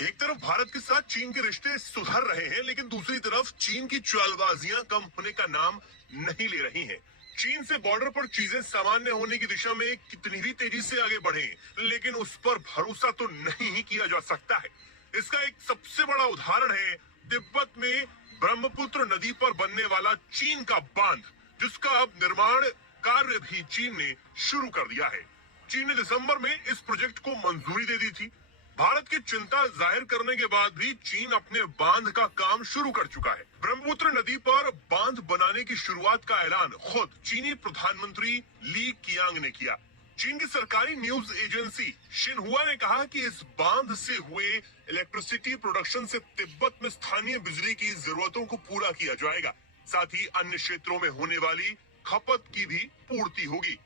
एक तरफ भारत के साथ चीन के रिश्ते सुधर रहे हैं, लेकिन दूसरी तरफ चीन की चालबाजियां कम होने का नाम नहीं ले रही हैं। चीन से बॉर्डर पर चीजें सामान्य होने की दिशा में कितनी भी तेजी से आगे बढ़े, लेकिन उस पर भरोसा तो नहीं ही किया जा सकता है। इसका एक सबसे बड़ा उदाहरण है तिब्बत में ब्रह्मपुत्र नदी पर बनने वाला चीन का बांध, जिसका अब निर्माण कार्य भी चीन ने शुरू कर दिया है। चीन ने दिसंबर में इस प्रोजेक्ट को मंजूरी दे दी थी। भारत की चिंता जाहिर करने के बाद भी चीन अपने बांध का काम शुरू कर चुका है। ब्रह्मपुत्र नदी पर बांध बनाने की शुरुआत का ऐलान खुद चीनी प्रधानमंत्री ली कियांग ने किया। चीन की सरकारी न्यूज एजेंसी शिन्हुआ ने कहा कि इस बांध से हुए इलेक्ट्रिसिटी प्रोडक्शन से तिब्बत में स्थानीय बिजली की जरूरतों को पूरा किया जाएगा। साथ ही अन्य क्षेत्रों में होने वाली खपत की भी पूर्ति होगी।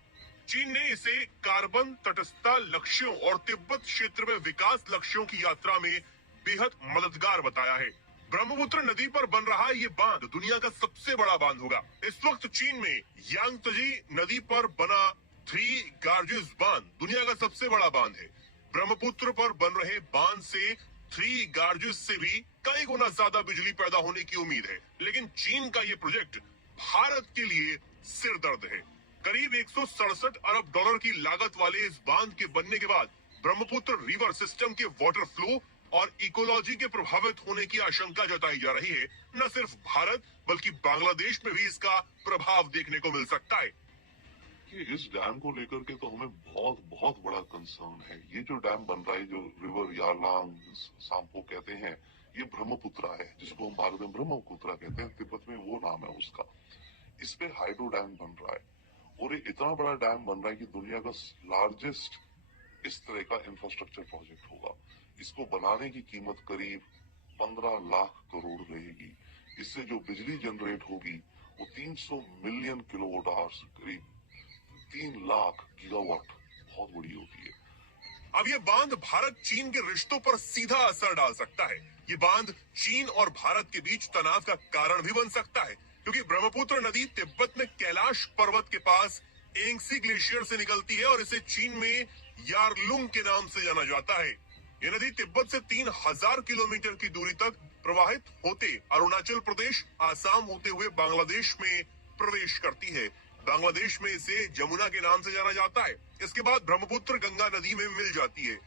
चीन ने इसे कार्बन तटस्थता लक्ष्यों और तिब्बत क्षेत्र में विकास लक्ष्यों की यात्रा में बेहद मददगार बताया है। ब्रह्मपुत्र नदी पर बन रहा ये बांध दुनिया का सबसे बड़ा बांध होगा। इस वक्त चीन में यांगत्जे नदी पर बना 3 गार्जेस बांध दुनिया का सबसे बड़ा बांध है। ब्रह्मपुत्र पर बन रहे बांध से 3 गार्जेस से भी कई गुना ज्यादा बिजली पैदा होने की उम्मीद है। लेकिन चीन का ये प्रोजेक्ट भारत के लिए सिरदर्द है। करीब 167 अरब डॉलर की लागत वाले इस बांध के बनने के बाद ब्रह्मपुत्र रिवर सिस्टम के वाटर फ्लो और इकोलॉजी के प्रभावित होने की आशंका जताई जा रही है। न सिर्फ भारत बल्कि बांग्लादेश में भी इसका प्रभाव देखने को मिल सकता है। इस डैम को लेकर के तो हमें बहुत बड़ा कंसर्न है। ये जो डैम बन रहा है, जो रिवर यारलांग सांपो कहते हैं, ये ब्रह्मपुत्रा है, जिसको हम भारत में ब्रह्मपुत्रा कहते हैं, तिब्बत में वो नाम है उसका। इस पे हाइड्रो डैम बन रहा है और ये इतना बड़ा डैम बन रहा है कि दुनिया का लार्जेस्ट इस तरह का इंफ्रास्ट्रक्चर प्रोजेक्ट होगा। इसको बनाने की कीमत करीब 15 लाख करोड़ रहेगी। इससे जो बिजली जनरेट होगी वो 300 मिलियन किलोवाट आवर्स, करीब 3 लाख गीगावाट, बहुत बड़ी होती है। अब ये बांध भारत चीन के रिश्तों पर सीधा असर डाल सकता है। ये बांध चीन और भारत के बीच तनाव का कारण भी बन सकता है, क्योंकि ब्रह्मपुत्र नदी तिब्बत में कैलाश पर्वत के पास एंगसी ग्लेशियर से निकलती है और इसे चीन में यारलुंग के नाम से जाना जाता है। ये नदी तिब्बत से 3000 किलोमीटर की दूरी तक प्रवाहित होते अरुणाचल प्रदेश, आसाम होते हुए बांग्लादेश में प्रवेश करती है। बांग्लादेश में इसे जमुना के नाम से जाना जाता है। इसके बाद ब्रह्मपुत्र गंगा नदी में मिल जाती है।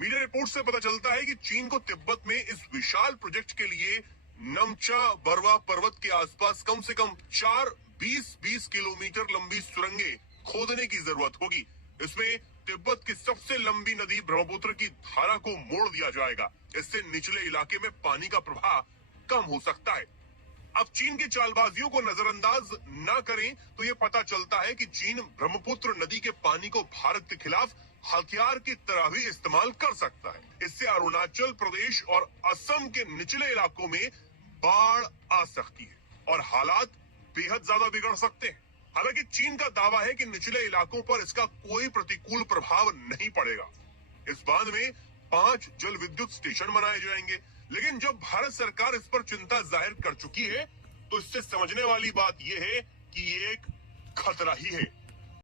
मीडिया रिपोर्ट से पता चलता है कि चीन को तिब्बत में इस विशाल प्रोजेक्ट के लिए नमचा बरवा पर्वत के आसपास कम से कम 4 20 किलोमीटर लंबी सुरंगें खोदने की जरूरत होगी। इसमें तिब्बत की सबसे लंबी नदी ब्रह्मपुत्र की धारा को मोड़ दिया जाएगा। इससे निचले इलाके में पानी का प्रवाह कम हो सकता है। अब चीन की चालबाजियों को नजरअंदाज न करें तो ये पता चलता है कि चीन ब्रह्मपुत्र नदी के पानी को भारत के खिलाफ हथियार की तरह भी इस्तेमाल कर सकता है। इससे अरुणाचल प्रदेश और असम के निचले इलाकों में बाढ़ आ सकती है और हालात बेहद ज्यादा बिगड़ सकते हैं। हालांकि चीन का दावा है कि निचले इलाकों पर इसका कोई प्रतिकूल प्रभाव नहीं पड़ेगा। इस बांध में 5 जल विद्युत स्टेशन बनाए जाएंगे, लेकिन जब भारत सरकार इस पर चिंता जाहिर कर चुकी है तो इससे समझने वाली बात यह है कि ये एक खतरा ही है।